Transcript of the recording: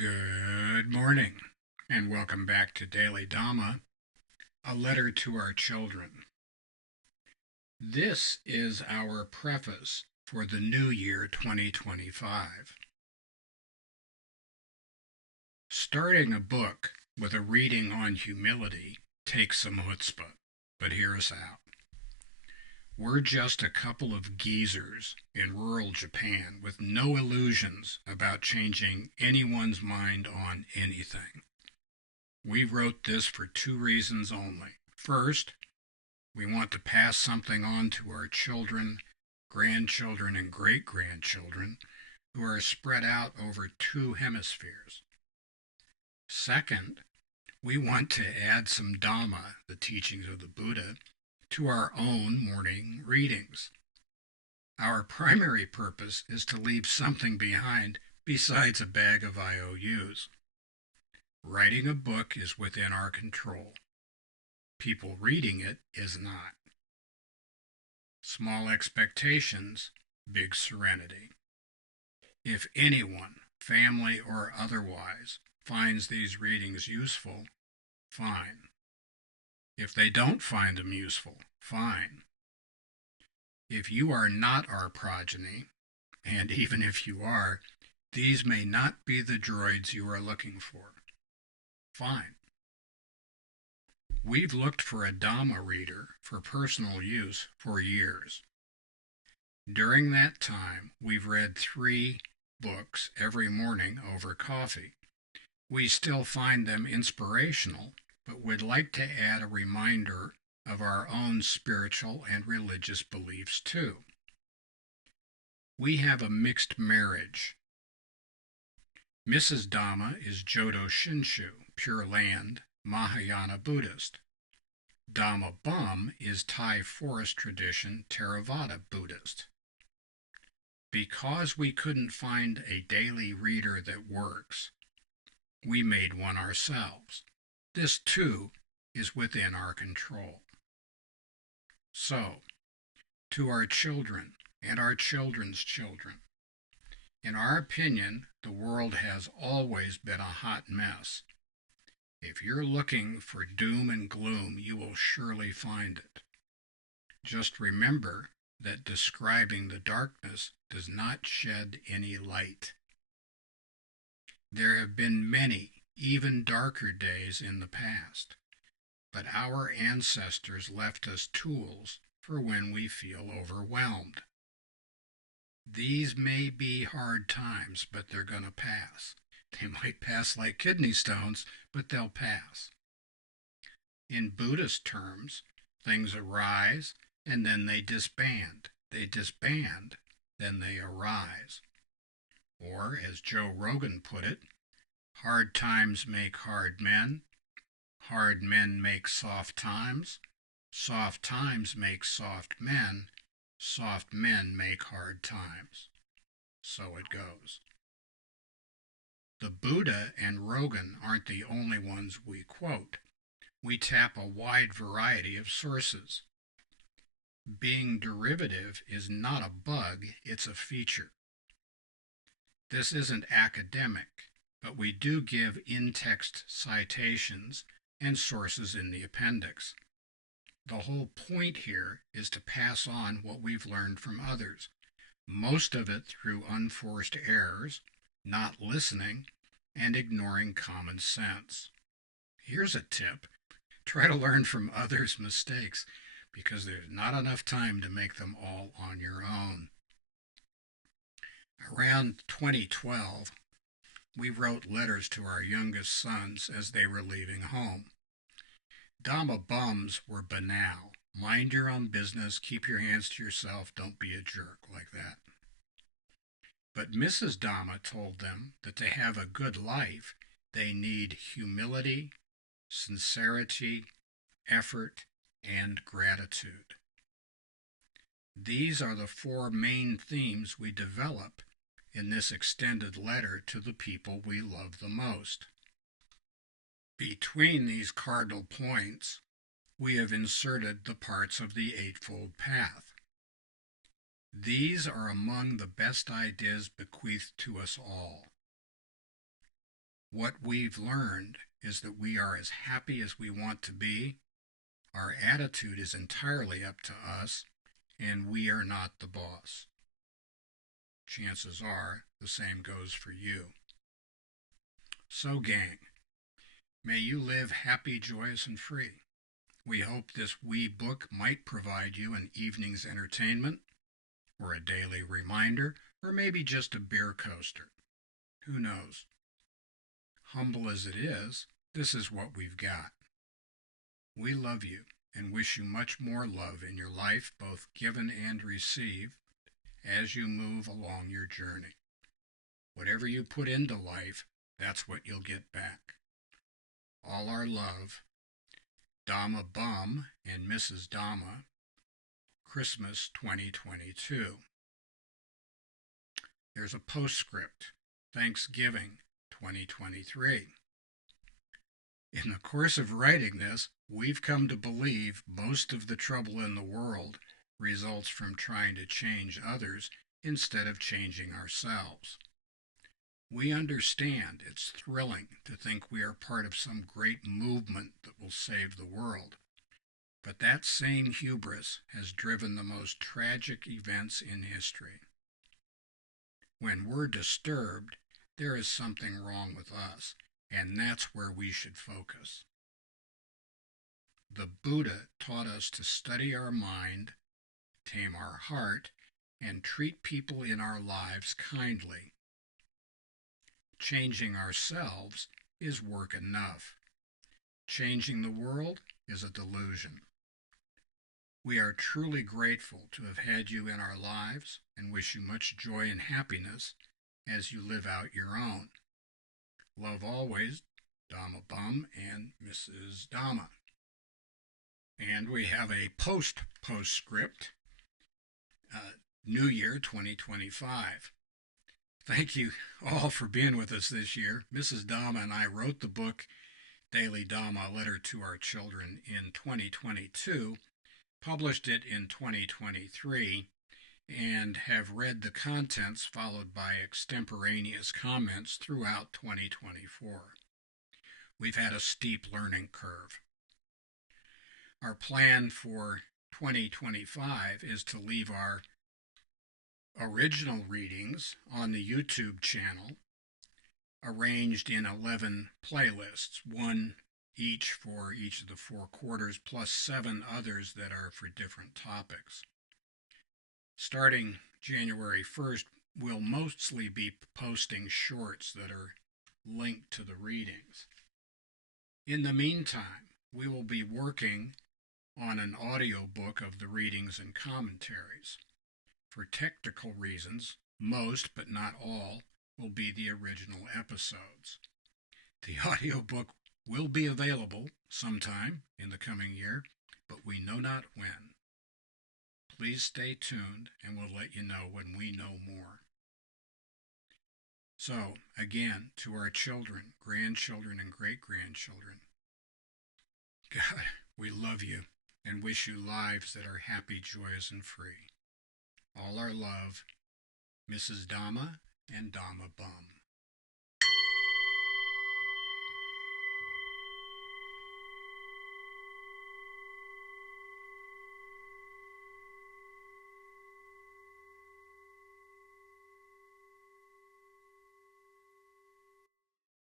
Good morning, and welcome back to Daily Dhamma, a letter to our children. This is our preface for the new year 2025. Starting a book with a reading on humility takes some chutzpah, but hear us out. We're just a couple of geezers in rural Japan with no illusions about changing anyone's mind on anything. We wrote this for two reasons only. First, we want to pass something on to our children, grandchildren, and great-grandchildren who are spread out over two hemispheres. Second, we want to add some Dhamma, the teachings of the Buddha, to our own morning readings. Our primary purpose is to leave something behind besides a bag of IOUs. Writing a book is within our control. People reading it is not. Small expectations, big serenity. If anyone, family or otherwise, finds these readings useful, fine. If they don't find them useful, fine. If you are not our progeny, and even if you are, these may not be the droids you are looking for. Fine. We've looked for a Dhamma reader for personal use for years. During that time, we've read 3 books every morning over coffee. We still find them inspirational, but would like to add a reminder of our own spiritual and religious beliefs too. We have a mixed marriage. Mrs. Dhamma is Jodo Shinshu, Pure Land, Mahayana Buddhist. Dhamma Bum is Thai forest tradition Theravada Buddhist. Because we couldn't find a daily reader that works, we made one ourselves. This too is within our control. So, to our children and our children's children, in our opinion, the world has always been a hot mess. If you're looking for doom and gloom, you will surely find it. Just remember that describing the darkness does not shed any light. There have been many, even darker days in the past, but our ancestors left us tools for when we feel overwhelmed. These may be hard times, but they're going to pass. They might pass like kidney stones, but they'll pass. In Buddhist terms, things arise and then they disband. They disband, then they arise. Or, as Joe Rogan put it, hard times make hard men make soft times make soft men make hard times. So it goes. The Buddha and Rogan aren't the only ones we quote. We tap a wide variety of sources. Being derivative is not a bug, it's a feature. This isn't academic, but we do give in-text citations and sources in the appendix. The whole point here is to pass on what we've learned from others, most of it through unforced errors, not listening, and ignoring common sense. Here's a tip. Try to learn from others' mistakes, because there's not enough time to make them all on your own. Around 2012, we wrote letters to our youngest sons as they were leaving home. Dhamma bums were banal. Mind your own business, keep your hands to yourself, don't be a jerk, like that. But Mrs. Dhamma told them that to have a good life, they need humility, sincerity, effort, and gratitude. These are the 4 main themes we develop in this extended letter to the people we love the most. Between these cardinal points, we have inserted the parts of the Eightfold Path. These are among the best ideas bequeathed to us all. What we've learned is that we are as happy as we want to be. Our attitude is entirely up to us, and we are not the boss. Chances are the same goes for you. So, gang, may you live happy, joyous, and free. We hope this wee book might provide you an evening's entertainment, or a daily reminder, or maybe just a beer coaster. Who knows? Humble as it is, this is what we've got. We love you and wish you much more love in your life, both given and received, as you move along your journey. Whatever you put into life, that's what you'll get back. All our love, Dhamma Bum and Mrs. Dhamma, Christmas 2022. There's a postscript, Thanksgiving 2023. In the course of writing this, we've come to believe most of the trouble in the world results from trying to change others instead of changing ourselves. We understand it's thrilling to think we are part of some great movement that will save the world, but that same hubris has driven the most tragic events in history. When we're disturbed, there is something wrong with us, and that's where we should focus. The Buddha taught us to study our mind, tame our heart, and treat people in our lives kindly. Changing ourselves is work enough. Changing the world is a delusion. We are truly grateful to have had you in our lives and wish you much joy and happiness as you live out your own. Love always, Dhamma Bum and Mrs. Dhamma. And we have a postscript, New Year 2025. Thank you all for being with us this year. Mrs. Dhamma and I wrote the book, Daily Dhamma, Letter to Our Children, in 2022, published it in 2023, and have read the contents followed by extemporaneous comments throughout 2024. We've had a steep learning curve. Our plan for 2025 is to leave our original readings on the YouTube channel, arranged in 11 playlists, one each for each of the 4 quarters, plus 7 others that are for different topics. Starting January 1st, we'll mostly be posting shorts that are linked to the readings. In the meantime, we will be working on an audiobook of the readings and commentaries. For technical reasons, most, but not all, will be the original episodes. The audiobook will be available sometime in the coming year, but we know not when. Please stay tuned, and we'll let you know when we know more. So, again, to our children, grandchildren, and great-grandchildren, God, we love you and wish you lives that are happy, joyous, and free. All our love, Mrs. Dhamma and Dhamma Bum.